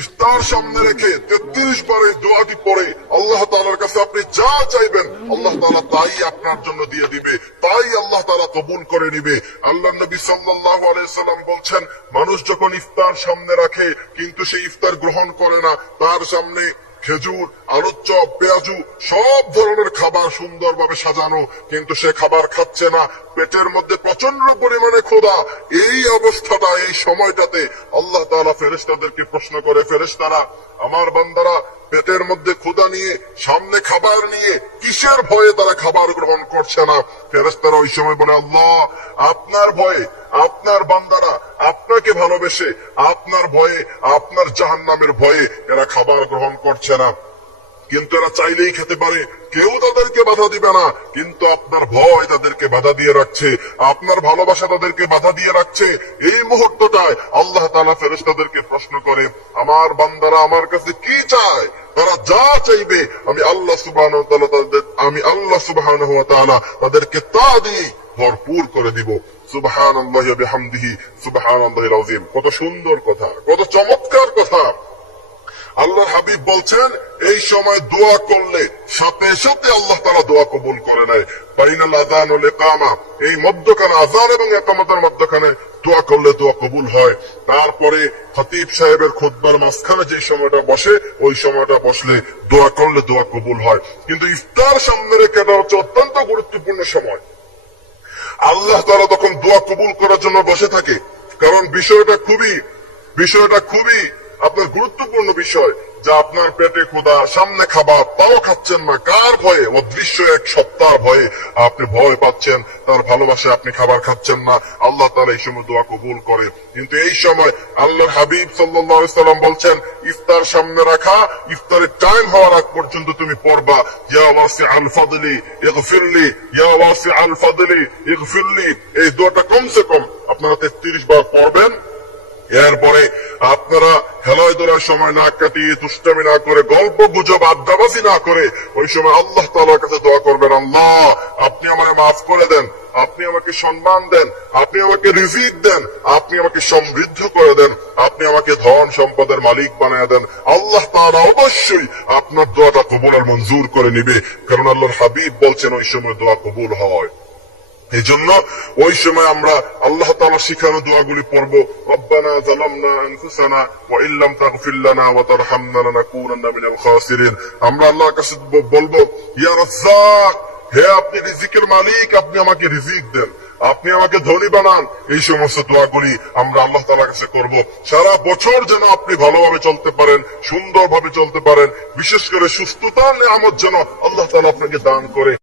ইফতার সামনে রেখে 33 বার এই দোয়াটি পড়ে আল্লাহ তাআলার কাছে আপনি যা চাইবেন আল্লাহ তাআলা তাই আপনার জন্য দিয়ে দিবে, তাই আল্লাহ তাআলা কবুল করে নিবে। আল্লাহর নবী সাল্লাল্লাহু আলাইহি সাল্লাম বলছেন, মানুষ যখন ইফতার সামনে রাখে কিন্তু সে ইফতার গ্রহণ করে না, তার সামনে খেজুর, আলুর চপ, পেঁয়াজু সব ধরনের খাবার সুন্দরভাবে সাজানো, কিন্তু সে খাবার খাচ্ছে না, পেটের মধ্যে প্রচন্ড পরিমাণে ক্ষুধা, এই অবস্থাটা, এই সময়টাতে আল্লাহ তাআলা ফেরেশতাদেরকে প্রশ্ন করে, ফেরেশতারা, আমার বান্দারা পেটের মধ্যে ক্ষুধা নিয়ে, সামনে খাবার নিয়ে কিসের ভয়ে তারা খাবার গ্রহণ করছে না? ফেরেশতারা ওই সময় বলে, আল্লাহ আপনার ভয়ে, আপনার বান্দারা আপনাকে ভালোবেসে, আপনার ভয়ে, আপনার জাহান্নামের ভয়ে এরা খাবার গ্রহণ করছে না। কিন্তু এরা চাইলেই খেতে পারে, কেউ তাদেরকে বাধা দিবে না, কিন্তু আপনার ভয় তাদেরকে বাধা দিয়ে রাখছে, আপনার ভালোবাসা তাদেরকে বাধা দিয়ে রাখছে। এই মুহূর্তটায় আল্লাহ তাআলা ফেরেশতাদেরকে প্রশ্ন করে, আমার বান্দারা আমার কাছে কি চায়? তারা যা চাইবে আমি আল্লাহ সুবহানাহু ওয়া তাআলা তাদেরকে তা দিয়ে ভরপুর করে দিব। সুবহানাল্লাহি ওয়া বিহামদিহি সুবহানাল্লাহিল আযীম। কত সুন্দর কথা, কত চমৎকার কথা। আল্লাহর হাবিব বলছেন, এই সময় দোয়া করলে সাথে সাথে আল্লাহ তাআলা দোয়া কবুল করে নেয়। বাইনাল আযান ওয়াল ইকামা, এই মধ্যখানে আযান এবং ইকামতের মধ্যখানে দোয়া করলে দোয়া কবুল হয়। তারপরে খতিব সাহেবের খুতবার মাঝখানে যে সময়টা বসে, ওই সময়টা বসলে দোয়া করলে দোয়া কবুল হয়। কিন্তু ইফতার সামনে রেখে এটা হচ্ছে অত্যন্ত গুরুত্বপূর্ণ সময়। আল্লাহ তাআলা তখন দোয়া কবুল করার জন্য বসে থাকে, কারণ বিষয়টা খুবই আপনার গুরুত্বপূর্ণ বিষয়, যা আপনার পেটে ক্ষুধা, সামনে খাবার, তাও খাচ্ছেন না, কার ভয়ে? অদৃশ্য এক সত্তার ভয়ে আপনি ভয় পাচ্ছেন, তার ভালোবাসায় আপনি খাবার খাচ্ছেন না। আল্লাহ তাআলা এই সময় দোয়া কবুল করে। কিন্তু এই সময় আল্লাহর হাবিব সাল্লাল্লাহু আলাইহি সাল্লাম বলছেন, ইফতার সামনে রাখা, ইফতারের টাইম হওয়ার আগ পর্যন্ত তুমি পড়বা, ইয়া ওয়াসিআল ফাদলি ইগফিরলি, ইয়া ওয়াসিআল ফাদলি ইগফিরলি। এই দোয়াটা কমসে কম আপনারা 33 বার পড়বেন। এরপরে আপনারা হেলায় দোলার সময় না কাটিয়ে, দুষ্টামি না করে, গল্প গুজব আড্ডাবাজি না করে ওই সময় আল্লাহ তাআলার কাছে দোয়া করবেন, আল্লাহ আপনি আমাকে মাফ করে দেন, আপনি আমাকে সম্মান দেন, আপনি আমাকে রিজিক দেন, আপনি আমাকে সমৃদ্ধ করে দেন, আপনি আমাকে ধন সম্পদের মালিক বানিয়ে দেন। আল্লাহ তাআলা অবশ্যই আপনার দোয়াটা কবুল আর মঞ্জুর করে নিবে, কারণ আল্লাহর হাবিব বলছেন ওই সময় দোয়া কবুল হয়। এই জন্য ওই সময় আমরা আল্লাহ তাআলা শিখানো দোয়াগুলি পড়ব। রব্বানা যালামনা আনফুসানা ওয়া ইল্লাম তাগফির লানা ওয়া তারহামনা লানাকুনান্না মিনাল খাসিরিন। আমরা আল্লাহর কাছে বলবো, ইয়া রাজ্জাক, হে আপনি রিজিকের মালিক, আপনি আমাকে রিজিক দেন, আপনি আমাকে ধনী বানান। এই সমস্ত দোয়াগুলি আমরা আল্লাহ তাআলার কাছে করব। সারা বছর যেন আপনি ভালোভাবে চলতে পারেন, সুন্দরভাবে চলতে পারেন, বিশেষ করে সুস্থতার নিয়ামত যেন আল্লাহ তাআলা আপনাকে দান করে।